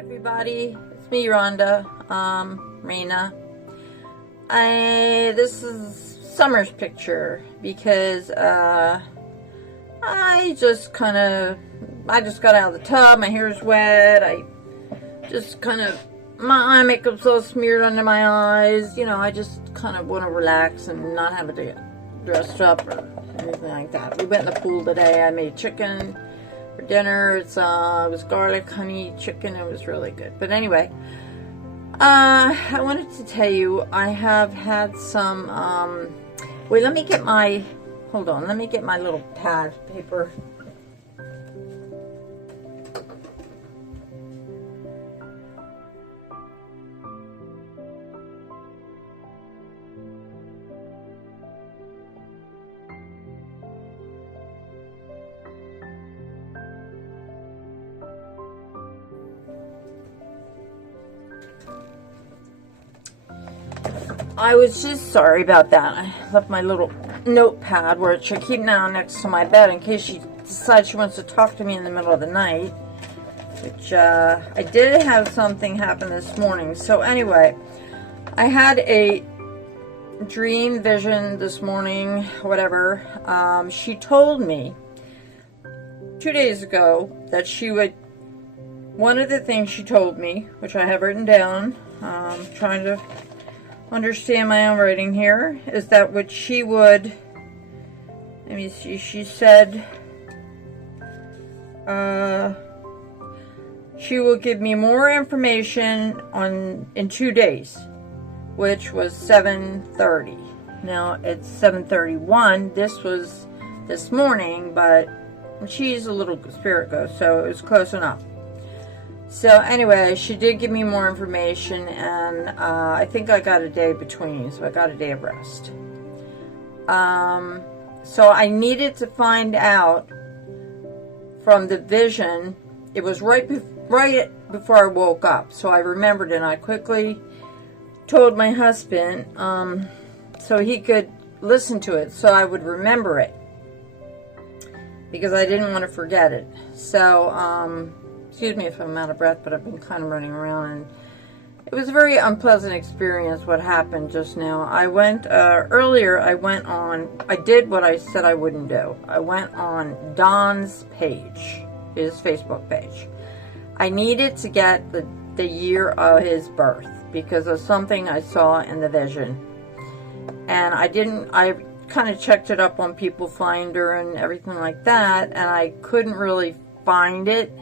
Everybody, it's me, Rhonda, Rena. This is summer's picture because I just got out of the tub. My hair's wet. I just my eye makeup's all smeared under my eyes. You know, I just kind of want to relax and not have to get dressed up or anything like that. We went in the pool today. I made chicken for dinner. It was garlic, honey chicken. It was really good. But anyway, I wanted to tell you I have had some, wait, let me get my little pad paper. I was just sorry about that. I left my little notepad where it should keep now next to my bed in case she decides she wants to talk to me in the middle of the night. Which, I did have something happen this morning. So anyway, I had a dream vision this morning, whatever. She told me 2 days ago that one of the things she told me, which I have written down, trying to understand my own writing here, is that what she would, let me see, she said she will give me more information in 2 days, which was 7:30. Now it's 7:31. This was this morning, but she's a little spirit ghost, so it was close enough. So anyway, she did give me more information, and I think I got a day between, so I got a day of rest. So I needed to find out from the vision. It was right before I woke up, so I remembered, and I quickly told my husband so he could listen to it, so I would remember it, because I didn't want to forget it. So excuse me if I'm out of breath, but I've been kind of running around, and it was a very unpleasant experience what happened just now. I went, earlier I did what I said I wouldn't do. I went on Don's page, his Facebook page. I needed to get the year of his birth because of something I saw in the vision. And I kind of checked it up on People Finder and everything like that, and I couldn't really find it.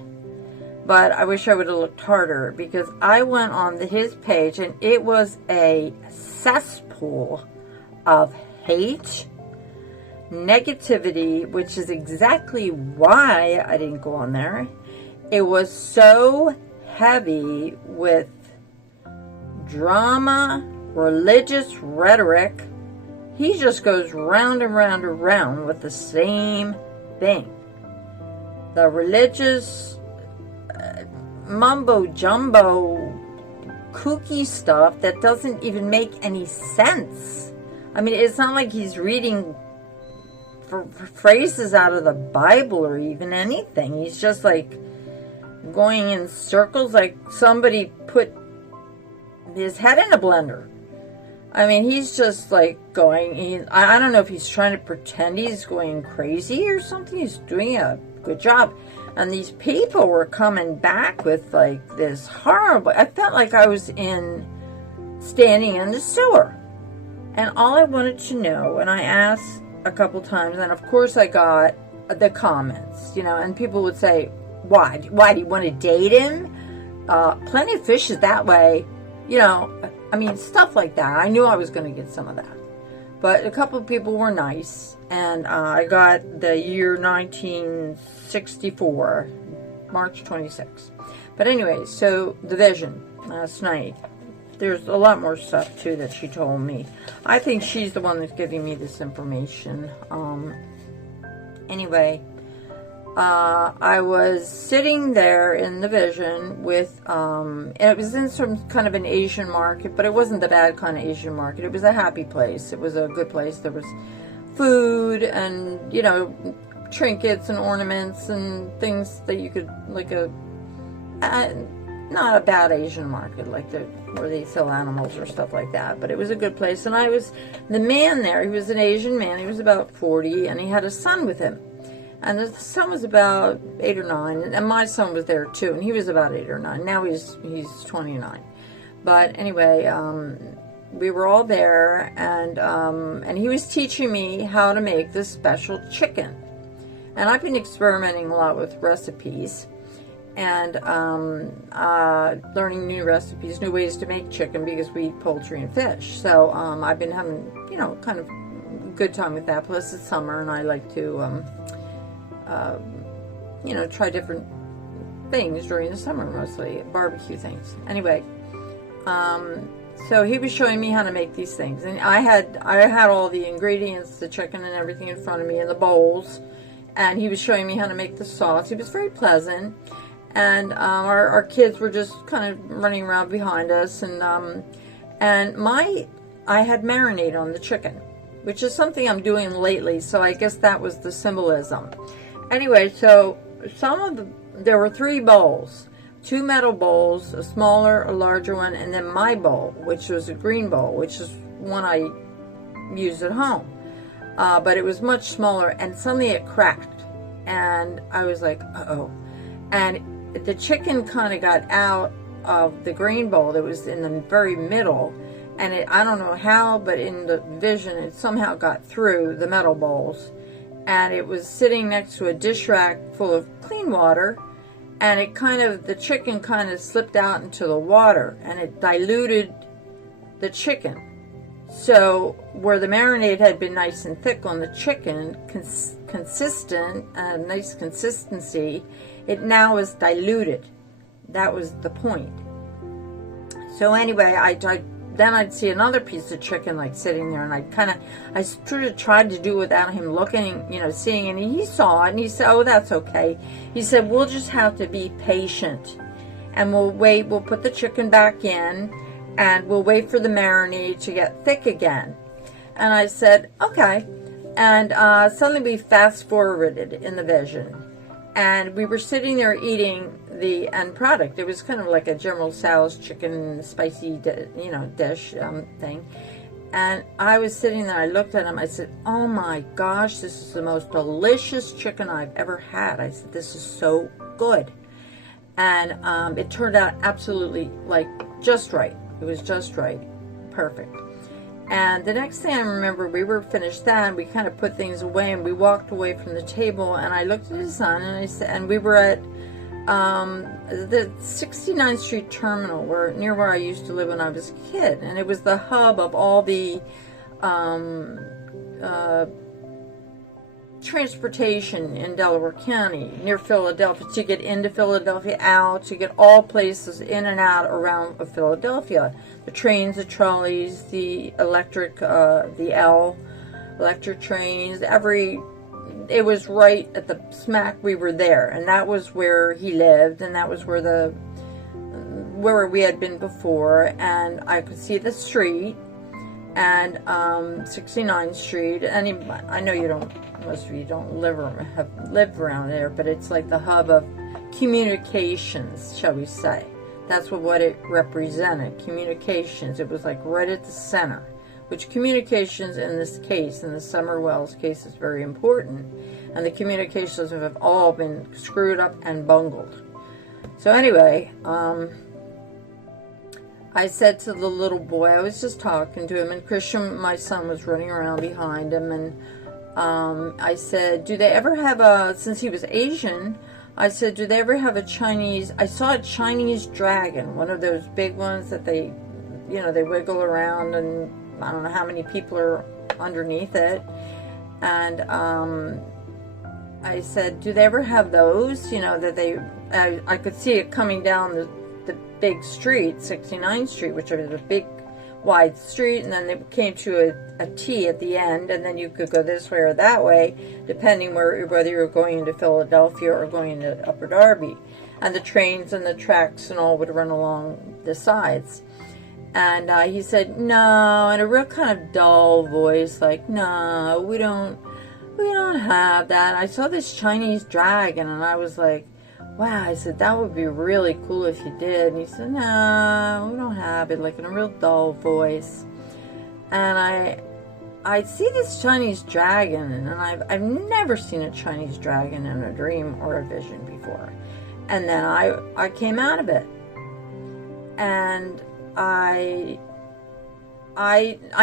But I wish I would have looked harder, because I went on his page and it was a cesspool of hate, negativity, which is exactly why I didn't go on there. It was so heavy with drama, religious rhetoric. He just goes round and round and round with the same thing. The religious mumbo jumbo kooky stuff that doesn't even make any sense. I mean, it's not like he's reading phrases out of the Bible or even anything. He's just like going in circles, like somebody put his head in a blender. I mean, he's just like going, I don't know if he's trying to pretend he's going crazy or something. He's doing a good job. And these people were coming back with like this horrible, I felt like I was standing in the sewer. And all I wanted to know, and I asked a couple times, and of course I got the comments, and people would say, why do you want to date him? Plenty of fish is that way, I mean, stuff like that. I knew I was going to get some of that. But a couple of people were nice, and I got the year 1964, March 26th. But anyway, so the vision last night. There's a lot more stuff, too, that she told me. I think she's the one that's giving me this information. Anyway, I was sitting there in the vision with, and it was in some kind of an Asian market, but it wasn't the bad kind of Asian market. It was a happy place. It was a good place. There was food and, trinkets and ornaments and things that you could, like not a bad Asian market like where they sell animals or stuff like that, but it was a good place. And the man there, he was an Asian man, he was about 40, and he had a son with him. And the son was about 8 or 9, and my son was there too, and he was about 8 or 9. Now he's 29. But anyway, we were all there, and he was teaching me how to make this special chicken. And I've been experimenting a lot with recipes, and learning new recipes, new ways to make chicken, because we eat poultry and fish. So I've been having, kind of a good time with that. Plus it's summer, and I like to, try different things during the summer, mostly barbecue things. Anyway, so he was showing me how to make these things, and I had all the ingredients, the chicken and everything in front of me in the bowls, and he was showing me how to make the sauce. He was very pleasant, and our kids were just kind of running around behind us, and I had marinade on the chicken, which is something I'm doing lately, so I guess that was the symbolism. Anyway, so there were 3 bowls, 2 metal bowls, a smaller, a larger one, and then my bowl, which was a green bowl, which is one I used at home. But it was much smaller, and suddenly it cracked, and I was like, uh-oh. And the chicken kind of got out of the green bowl that was in the very middle, and I don't know how, but in the vision, it somehow got through the metal bowls, and it was sitting next to a dish rack full of clean water, and the chicken kind of slipped out into the water, and it diluted the chicken. So where the marinade had been nice and thick on the chicken, consistent, nice consistency, it now was diluted. That was the point. So anyway, then I'd see another piece of chicken like sitting there, and I sort of tried to do it without him looking, seeing, and he saw it, and he said, oh, that's okay. He said, we'll just have to be patient, and we'll wait, we'll put the chicken back in, and we'll wait for the marinade to get thick again. And I said, okay. And suddenly we fast forwarded in the vision, and we were sitting there eating the end product. It was kind of like a General Tso's chicken spicy, dish thing. And I was sitting there, I looked at him, I said, oh my gosh, this is the most delicious chicken I've ever had. I said, this is so good. And it turned out absolutely, just right. It was just right. Perfect. And the next thing I remember, we were finished that, and we kind of put things away, and we walked away from the table, and I looked at his son, and I said, and we were at the 69th Street Terminal, near where I used to live when I was a kid, and it was the hub of all the transportation in Delaware County, near Philadelphia, to get into Philadelphia, out, to get all places in and out around Philadelphia. The trains, the trolleys, the electric, electric trains, it was right at the smack we were there, and that was where he lived, and that was where we had been before, and I could see the street, and 69th Street, and I know most of you don't have lived around there, but it's like the hub of communications, shall we say. That's what it represented, communications. It was like right at the center, which communications in this case, in the Summer Wells case, is very important. And the communications have all been screwed up and bungled. So anyway, I said to the little boy, I was just talking to him, and Christian, my son, was running around behind him, and I said, do they ever have since he was Asian, I said, do they ever have I saw a Chinese dragon, one of those big ones that they wiggle around, and I don't know how many people are underneath it. And I said, do they ever have those, that I could see it coming down the big street, 69th Street, which is a big wide street, and then it came to a T at the end, and then you could go this way or that way, depending whether you were going into Philadelphia or going into Upper Darby. And the trains and the tracks and all would run along the sides. And he said, no, in a real kind of dull voice, like, no, we don't have that. I saw this Chinese dragon, and I was like, wow, I said, that would be really cool if you did. And he said, no, we don't have it, like in a real dull voice. And I see this Chinese dragon, and I've never seen a Chinese dragon in a dream or a vision before. And then I came out of it. And I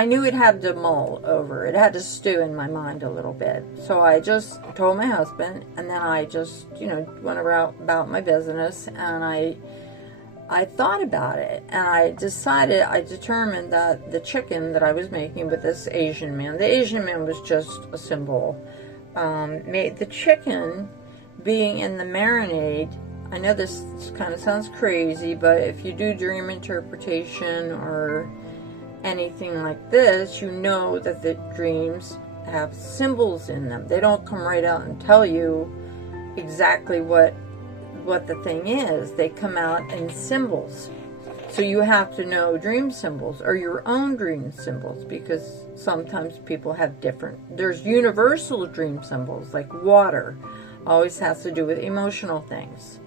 knew it had to mull over. It had to stew in my mind a little bit. So I just told my husband, and then I just, went about my business, and I thought about it, and I determined that the chicken that I was making with this Asian man, the Asian man was just a symbol. Made the chicken being in the marinade. I know this kind of sounds crazy, but if you do dream interpretation or anything like this, you know that the dreams have symbols in them. They don't come right out and tell you exactly what the thing is. They come out in symbols. So you have to know dream symbols or your own dream symbols, because sometimes people have different. There's universal dream symbols, like water always has to do with emotional things.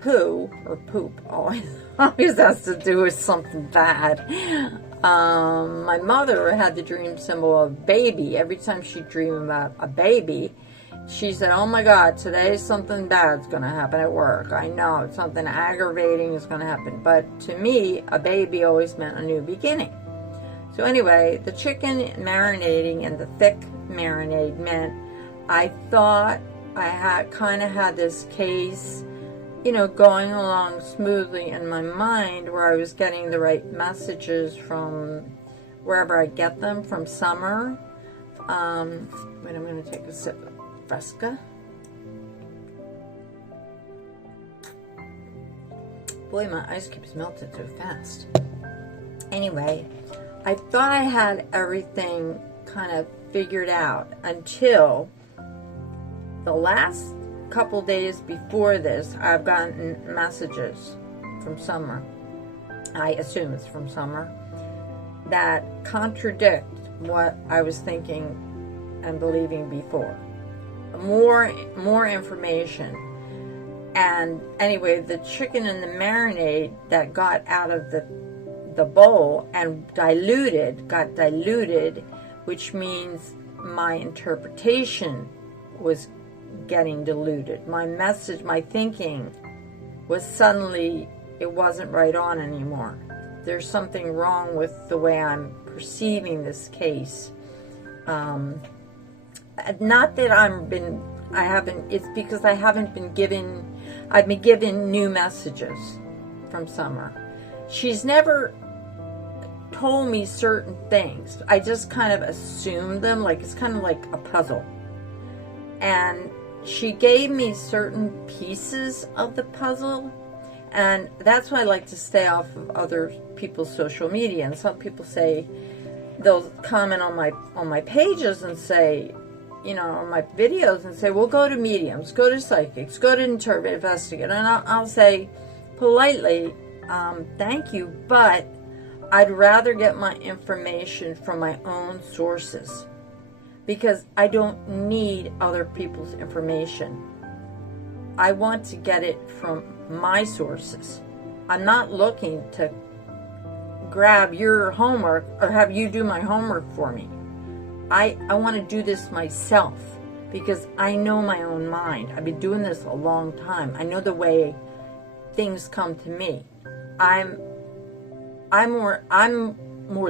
Poo or poop always has to do with something bad. My mother had the dream symbol of baby. Every time she'd dream about a baby, she said, oh my God, today something bad's going to happen at work. I know, something aggravating is going to happen. But to me, a baby always meant a new beginning. So anyway, the chicken marinating in the thick marinade meant I thought I had this case, going along smoothly in my mind, where I was getting the right messages from wherever I get them, from Summer. Wait, I'm going to take a sip of Fresca. Boy, my ice keeps melting so fast. Anyway, I thought I had everything kind of figured out until the last couple days before this. I've gotten messages from Summer. I assume it's from Summer, that contradict what I was thinking and believing before. More information. And anyway, the chicken and the marinade that got out of the bowl and got diluted, which means my interpretation was getting diluted. My message, my thinking was suddenly, it wasn't right on anymore. There's something wrong with the way I'm perceiving this case. Not that it's because I've been given new messages from Summer. She's never told me certain things. I just kind of assumed them, like it's kind of like a puzzle. And she gave me certain pieces of the puzzle, and that's why I like to stay off of other people's social media. And some people say, they'll comment on my pages and say, on my videos, and say, well, go to mediums, go to psychics, go to investigate. And I'll say politely, thank you, but I'd rather get my information from my own sources, because I don't need other people's information. I want to get it from my sources. I'm not looking to grab your homework or have you do my homework for me. I want to do this myself, because I know my own mind. I've been doing this a long time. I know the way things come to me. I'm more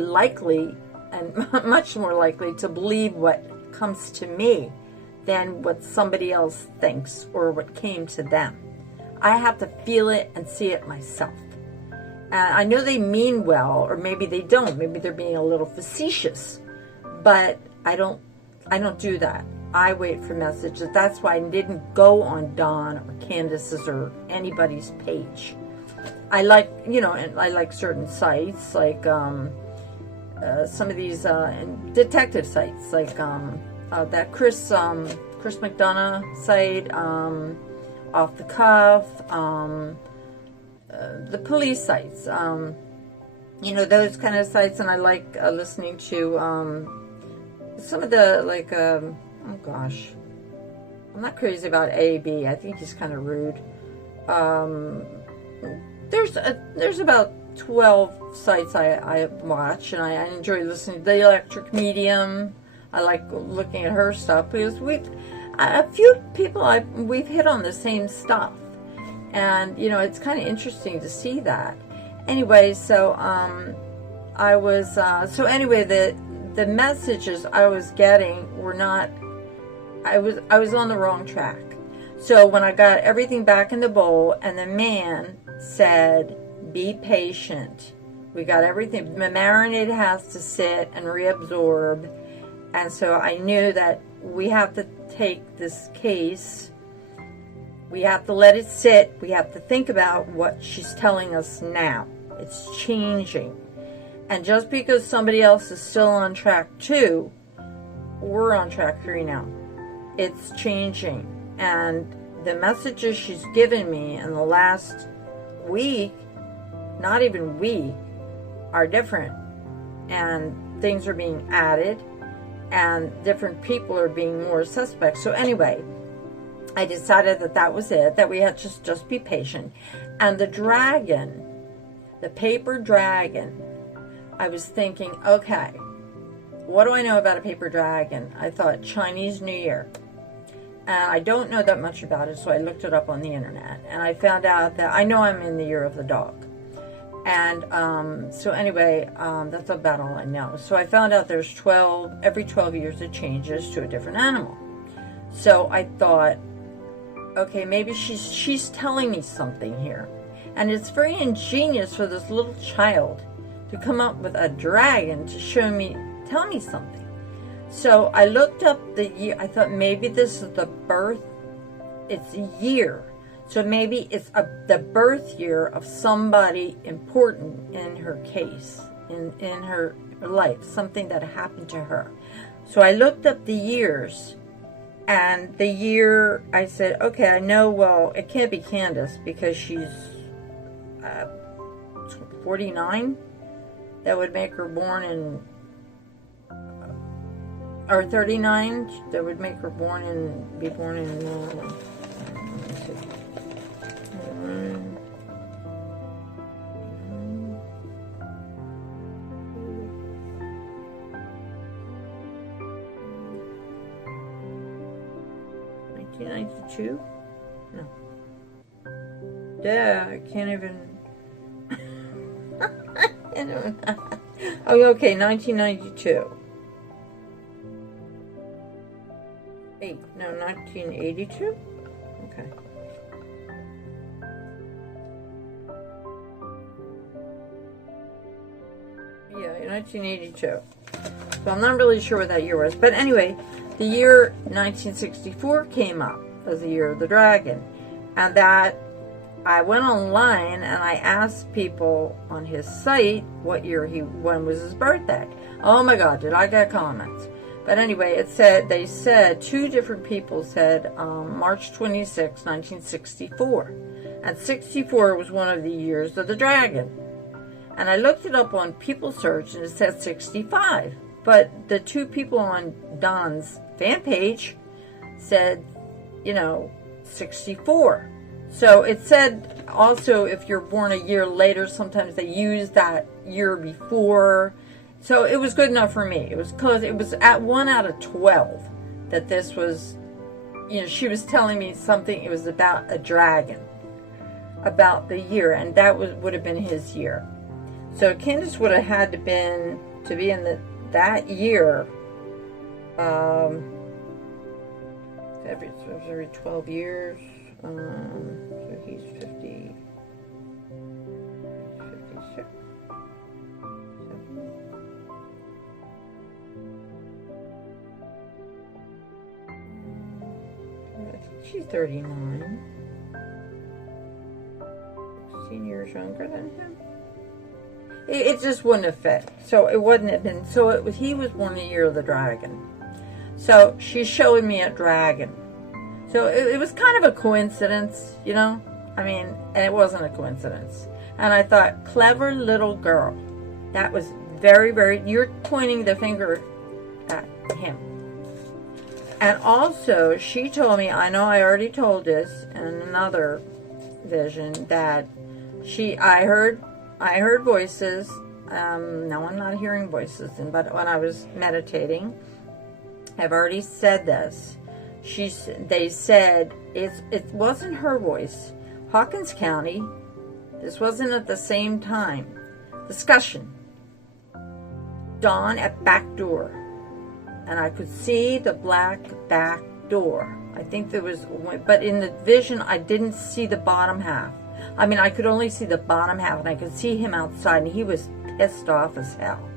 likely, and much more likely, to believe what comes to me than what somebody else thinks or what came to them. I have to feel it and see it myself. And I know they mean well, or maybe they don't. Maybe they're being a little facetious, but I don't do that. I wait for messages. That's why I didn't go on Dawn or Candace's or anybody's page. I like, I like certain sites, like some of these detective sites, like that Chris McDonough site, Off the Cuff, the police sites, those kind of sites. And I like listening to some of the, oh gosh, I'm going to have to look it up. Some of the, like, detective sites, like Chris McDonough site, Off the Cuff, the police sites, the kind of sites. And I like listening to some of the, like, detective sites, like Chris McDonough site, Off the Cuff, the police sites, the kind of sites. And I like listening to some of the, like, I'm not crazy about AB. I think he's kind of rude. There's about 12 sites I watch, and I enjoy listening to The Electric Medium. I like looking at her stuff because a few people we've hit on the same stuff, and you know, it's kind of interesting to see that. Anyway, so I was anyway, the messages I was getting were not. I was on the wrong track. So when I got everything back in the bowl, and the man said, "Be patient. We got everything. The marinade has to sit and reabsorb." And so I knew that we have to take this case. We have to let it sit. We have to think about what she's telling us now. It's changing. And just because somebody else is still on track 2, we're on track 3 now. It's changing. And the messages she's given me in the last week, not even week, are different. And things are being added. And different people are being more suspect. So anyway, I decided that was it, that we had to just be patient. And the dragon, the paper dragon, I was thinking, okay, what do I know about a paper dragon? I thought Chinese New Year. And I don't know that much about it, so I looked it up on the internet. And I found out that I know I'm in the year of the dog. And so anyway, that's about all I know. So I found out there's every 12 years it changes to a different animal. So I thought, okay, maybe she's telling me something here. And it's very ingenious for this little child to come up with a dragon to tell me something. So I looked up the year. I thought maybe this is the birth. It's a year. So maybe it's the birth year of somebody important in her case, in her life, something that happened to her. So I looked up the years, and the year, I said, okay, I know, well, it can't be Candace because she's 49. That would make her born in, or 39. That would make her be born in, let me see. 1992? No. Yeah, I can't even. I don't know. Oh, okay, 1992. 1982? Okay. Yeah, 1982. So I'm not really sure what that year was. But anyway, the year 1964 came up as the year of the dragon. And that, I went online and I asked people on his site when was his birthday. Oh my God, did I get comments. But anyway, they said, 2 different people said March 26, 1964. And 64 was one of the years of the dragon. And I looked it up on People Search and it said 65. But the 2 people on Don's fan page said, 64. So it said also if you're born a year later, sometimes they use that year before. So it was good enough for me. It was close. It was at 1 out of 12 that this was, she was telling me something. It was about a dragon, about the year, and that would have been his year. So Candace would have had to be in that year. Every 12 years. So he's 50, 56. She's 39. 16 years younger than him. It just wouldn't have fit. So it wouldn't have been. So he was born the year of the dragon. So she's showing me a dragon. So it was kind of a coincidence, and it wasn't a coincidence. And I thought, clever little girl. That was very, very, you're pointing the finger at him. And also, she told me, I know I already told this in another vision, that I heard voices. No, I'm not hearing voices, but when I was meditating, I've already said this. They said it wasn't her voice. Hawkins County, this wasn't at the same time. Discussion. Dawn at back door. And I could see the black back door. I think there was, but in the vision, I didn't see the bottom half. I mean, I could only see the bottom half, and I could see him outside, and he was pissed off as hell.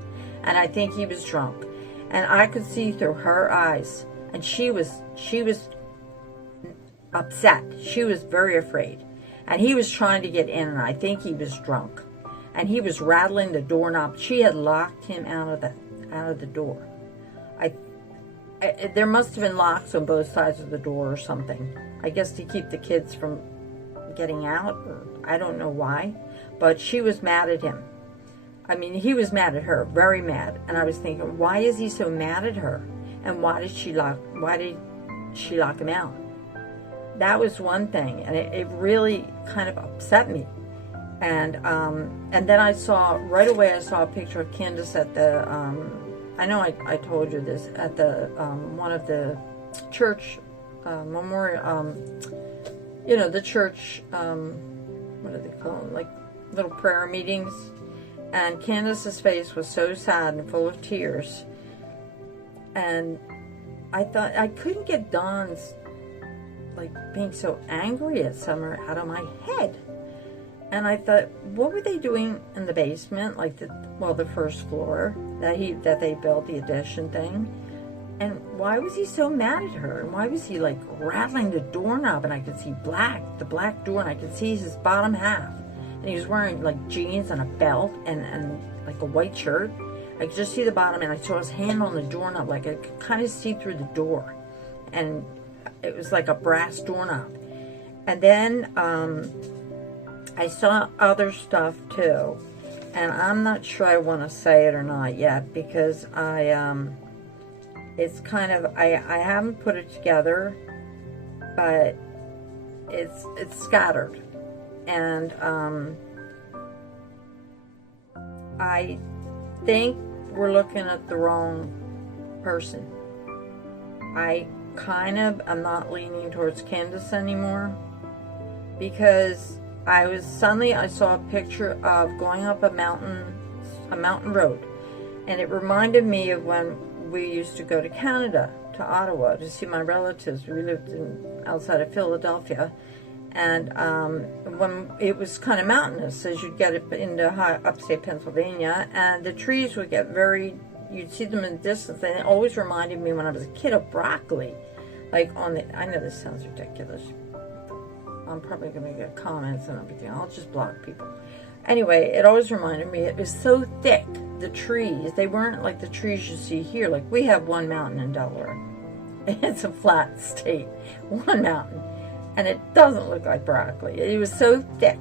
And I think he was drunk. And I could see through her eyes. And she was upset. She was very afraid. And he was trying to get in, and I think he was drunk. And he was rattling the doorknob. She had locked him out of the door. There must have been locks on both sides of the door or something. I guess to keep the kids from getting out, or I don't know why. But she was mad at him. I mean, he was mad at her, very mad. And I was thinking, why is he so mad at her? And why did she lock him out? That was one thing, and it really kind of upset me. And then I saw, right away I saw a picture of Candace at the, I know I told you this, at the, one of the church memorial, the church, what do they call them, like little prayer meetings. And Candace's face was so sad and full of tears. And I thought, I couldn't get Dawn's, like, being so angry at Summer out of my head. And I thought, what were they doing in the basement, like the first floor that they built, the addition thing? And why was he so mad at her? And why was he like rattling the doorknob? And I could see the black door, and I could see his bottom half. And he was wearing like jeans and a belt and like a white shirt. I could just see the bottom, and I saw his hand on the doorknob, like I could kind of see through the door. And it was like a brass doorknob. And then I saw other stuff too, and I'm not sure I want to say it or not yet, because it's kind of, I haven't put it together, but it's scattered, and I think we're looking at the wrong person. I am not leaning towards Candace anymore, because I saw a picture of going up a mountain road, and it reminded me of when we used to go to Canada, to Ottawa, to see my relatives. We lived outside of Philadelphia, and when it was kind of mountainous as you'd get into upstate Pennsylvania, and the trees would get you'd see them in the distance, and it always reminded me when I was a kid of broccoli, like I know this sounds ridiculous. I'm probably going to get comments and everything. I'll just block people. Anyway, it always reminded me, it was so thick, the trees. They weren't like the trees you see here. Like, we have one mountain in Delaware. It's a flat state. One mountain. And it doesn't look like broccoli. It was so thick.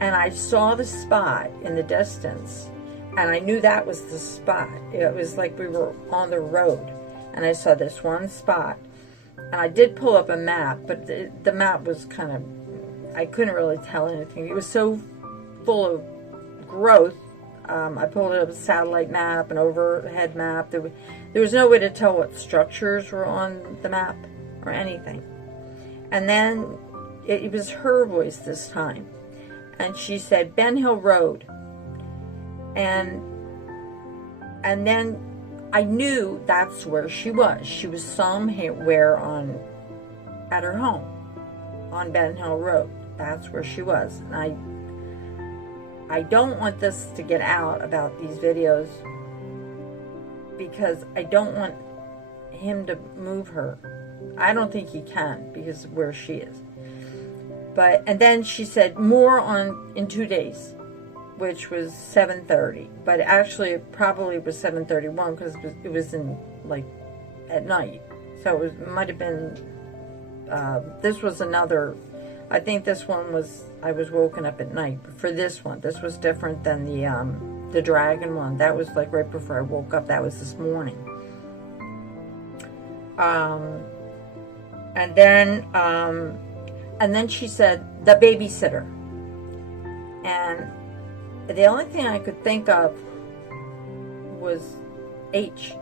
And I saw the spot in the distance, and I knew that was the spot. It was like we were on the road, and I saw this one spot. And I did pull up a map, but the map was kind of, I couldn't really tell anything. It was so full of growth. I pulled up a satellite map, an overhead map. There was no way to tell what structures were on the map or anything. And then it was her voice this time. And she said, Ben Hill Road. And then I knew that's where she was. She was somewhere at her home on Ben Hill Road. That's where she was. And I don't want this to get out about these videos, because I don't want him to move her. I don't think he can, because of where she is. And then she said more in 2 days, which was 7:30. But actually, it probably was 7:31, because it was in at night. So it might have been. This was another. I think this one was. I was woken up at night. But for this one, this was different than the dragon one. That was like right before I woke up. That was this morning. and then she said, the babysitter. And the only thing I could think of was H.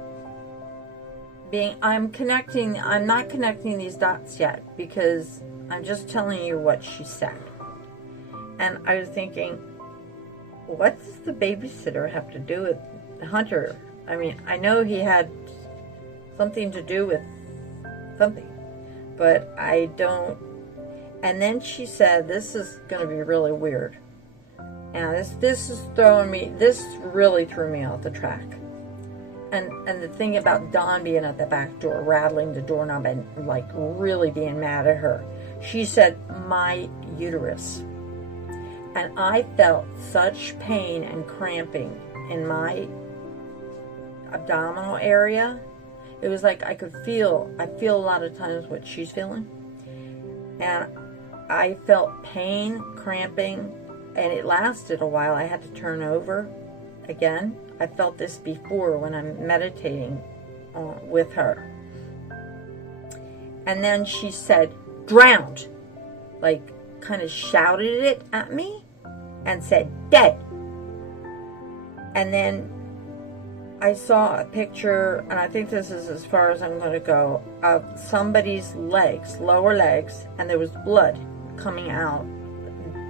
I'm not connecting these dots yet, because I'm just telling you what she said. And I was thinking, what does the babysitter have to do with Hunter? I mean, I know he had something to do with something, but I don't. And then she said, this is going to be really weird. And this really threw me off the track. And the thing about Dawn being at the back door, rattling the doorknob and like really being mad at her. She said, my uterus. And I felt such pain and cramping in my abdominal area. It was like I feel a lot of times what she's feeling. And I felt pain, cramping, and it lasted a while. I had to turn over again. I felt this before when I'm meditating with her. And then she said, drowned. Like, kind of shouted it at me and said, dead. And then I saw a picture, and I think this is as far as I'm going to go, of somebody's legs, lower legs, and there was blood coming out,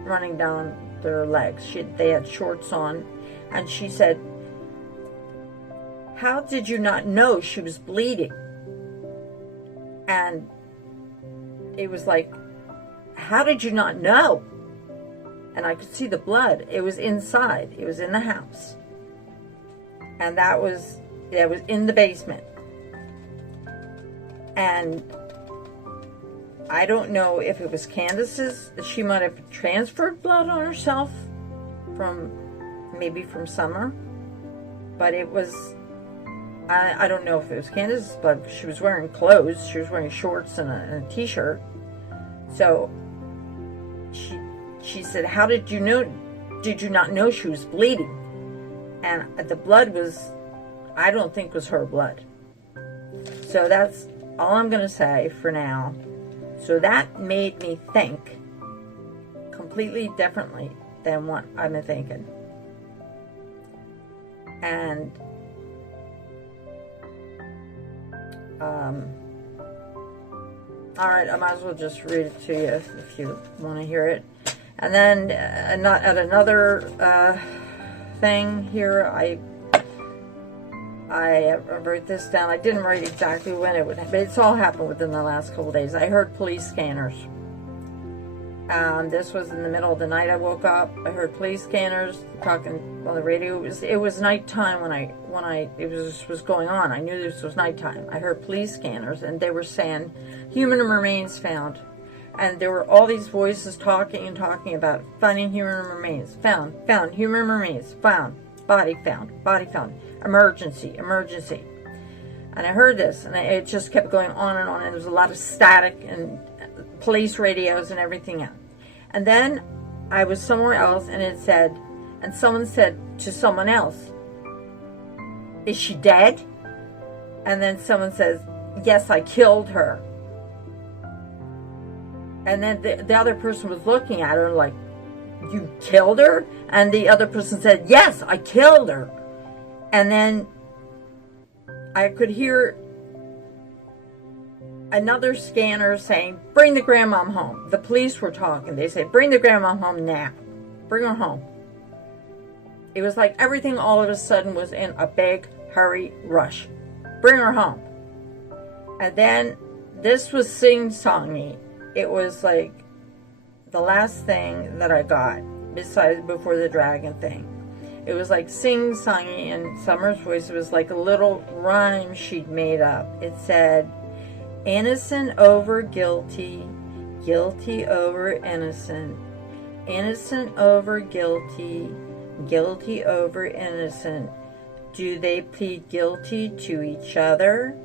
running down their legs. They had shorts on, and she said, how did you not know she was bleeding? And it was like, how did you not know? And I could see the blood. It was inside. It was in the house. And that was in the basement. And I don't know if it was Candace's. She might have transferred blood on herself maybe from Summer. But it was, I don't know if it was Candace's blood. She was wearing clothes. She was wearing shorts and a t-shirt. So she said, how did you know? Did you not know she was bleeding? And the blood I don't think was her blood. So that's all I'm going to say for now. So that made me think completely differently than what I've been thinking. And all right, I might as well just read it to you if you want to hear it. And then at another thing here, I wrote this down. I didn't write exactly when it would happen, but it's all happened within the last couple of days. I heard police scanners. This was in the middle of the night. I woke up. I heard police scanners talking on the radio. It was nighttime when it was going on. I knew this was nighttime. I heard police scanners, and they were saying human remains found. And there were all these voices talking about finding human remains. Found, human remains, found, body found, emergency. And I heard this, and it just kept going on, and there was a lot of static and police radios and everything else. And then I was somewhere else, and someone said to someone else, is she dead? And then someone says, yes, I killed her. And then the other person was looking at her like, you killed her? And the other person said, yes, I killed her. And then I could hear another scanner saying, bring the grandmom home. The police were talking. They said, bring the grandmom home now. Bring her home. It was like everything all of a sudden was in a big hurry rush. Bring her home. And then this was sing-songy. It was like the last thing that I got besides Before the Dragon thing. It was like sing-songy in Summer's voice. It was like a little rhyme she'd made up. It said, innocent over guilty, guilty over innocent, innocent over guilty, guilty over innocent. Do they plead guilty to each other?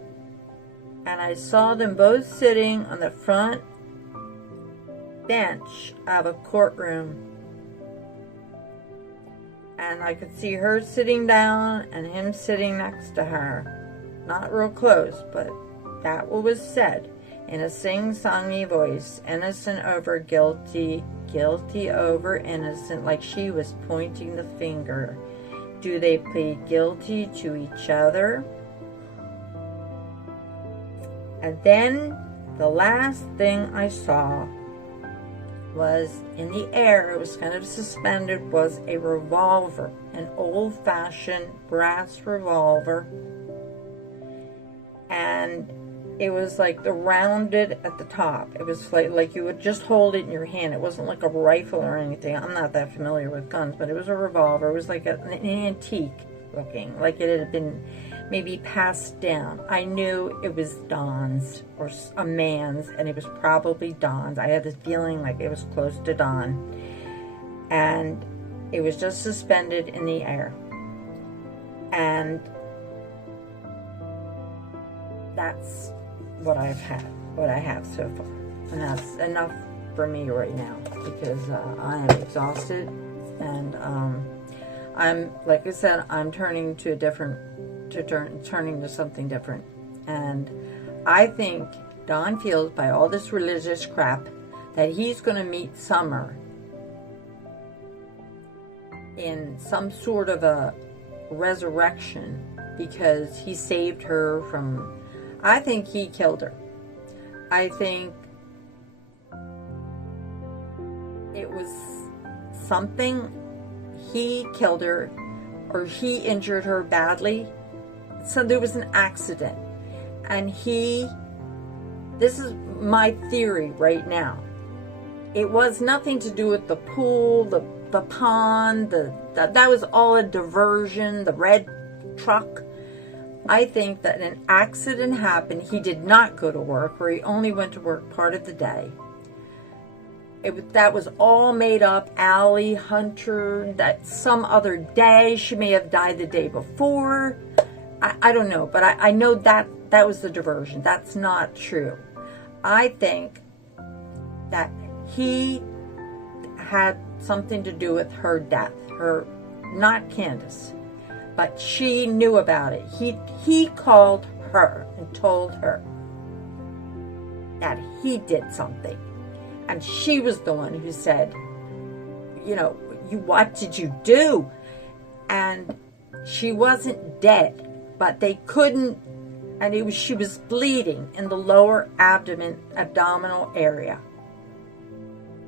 And I saw them both sitting on the front bench of a courtroom. And I could see her sitting down and him sitting next to her. Not real close, but That what was said in a sing-songy voice, innocent over guilty, guilty over innocent, like she was pointing the finger. Do they plead guilty to each other? And then the last thing I saw was in the air, it was kind of suspended, was a revolver, an old-fashioned brass revolver. And it was like the rounded at the top. It was like you would just hold it in your hand. It wasn't like a rifle or anything. I'm not that familiar with guns, but it was a revolver. It was like an antique looking, like it had been maybe passed down. I knew it was Don's or a man's, and it was probably Don's. I had this feeling like it was close to Don. And it was just suspended in the air. And that's what I have so far. And that's enough for me right now, because I am exhausted, and I'm, like I said, I'm turning to turning to something different. And I think Don feels, by all this religious crap, that he's going to meet Summer in some sort of a resurrection, because he saved her from, I think he killed her. I think it was something, he killed her, or he injured her badly. So there was an accident. And this is my theory right now. It was nothing to do with the pool, the pond, that was all a diversion, the red truck. I think that an accident happened. He did not go to work, or he only went to work part of the day. That was all made up. Allie Hunter, that some other day. She may have died the day before. I don't know, but I know that was the diversion. That's not true. I think that he had something to do with her death. Not Candace, but she knew about it. He called her and told her that he did something. And she was the one who said, what did you do? And she wasn't dead, but they couldn't, and she was bleeding in the lower abdominal area.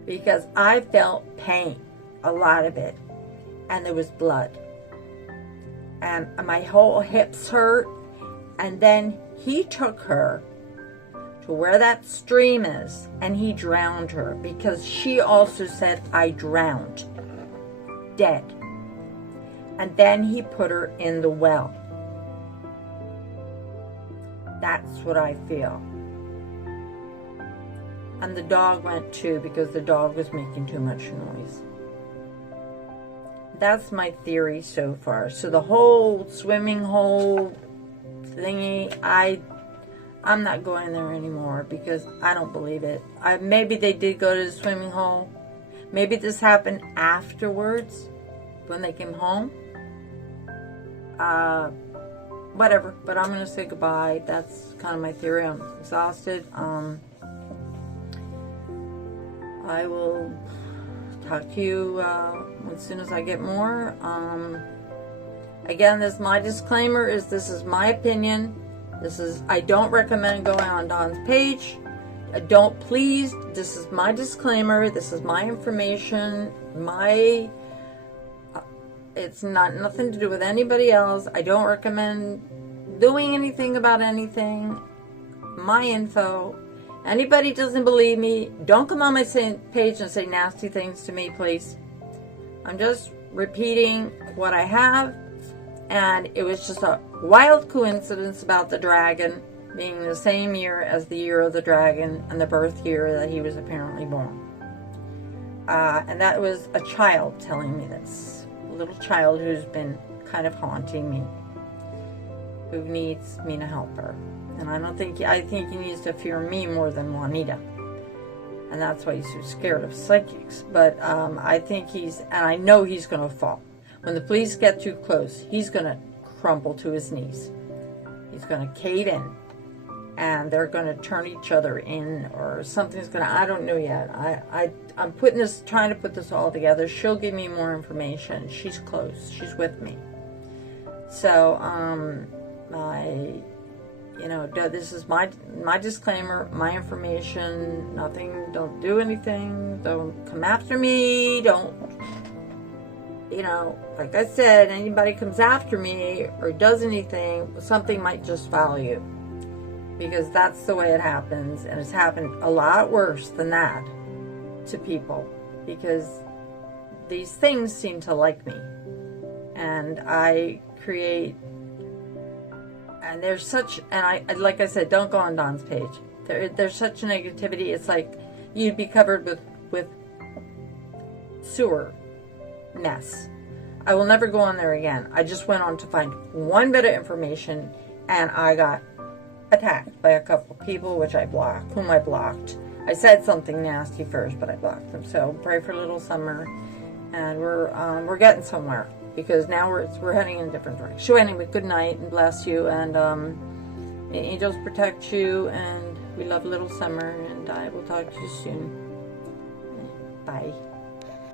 Because I felt pain, a lot of it, and there was blood. And my whole hips hurt, and then he took her to where that stream is, and he drowned her, because she also said, I drowned, dead. And then he put her in the well. That's what I feel. And the dog went too, because the dog was making too much noise. That's my theory so far. So the whole swimming hole thingy, I'm not going there anymore, because I don't believe it. Maybe they did go to the swimming hole. Maybe this happened afterwards, when they came home. Whatever, but I'm going to say goodbye. That's kind of my theory. I'm exhausted. I will talk to you as soon as I get more. Again, my disclaimer is this is my opinion. I don't recommend going on Don's page. This is my disclaimer. This is my information. It's nothing to do with anybody else. I don't recommend doing anything about anything. My info. Anybody doesn't believe me, don't come on my page and say nasty things to me, please. I'm just repeating what I have. And it was just a wild coincidence about the dragon being the same year as the year of the dragon and the birth year that he was apparently born. And that was a child telling me this. A little child who's been kind of haunting me. Who needs me to help her. And I think he needs to fear me more than Juanita. And that's why he's so scared of psychics. But I think I know he's going to fall. When the police get too close, he's going to crumble to his knees. He's going to cave in. and they're going to turn each other in, or something's going to, I don't know yet. I'm putting this, trying to put this all together. She'll give me more information. She's close. She's with me. So, this is my disclaimer, my information, nothing, don't do anything, don't come after me, don't, like I said, anybody comes after me or does anything, something might just follow you. Because that's the way it happens, and it's happened a lot worse than that to people, because these things seem to like me, and I create, and there's such, and I like I said, don't go on Dawn's page. There's such negativity. It's like you'd be covered with sewer mess. I will never go on there again. I just went on to find one bit of information, and I got attacked by a couple of people, whom I blocked. I said something nasty first, but I blocked them. So pray for little Summer, and we're getting somewhere, because now we're heading in a different direction. So anyway, good night and bless you, and the angels protect you, and we love little Summer, and I will talk to you soon. Bye.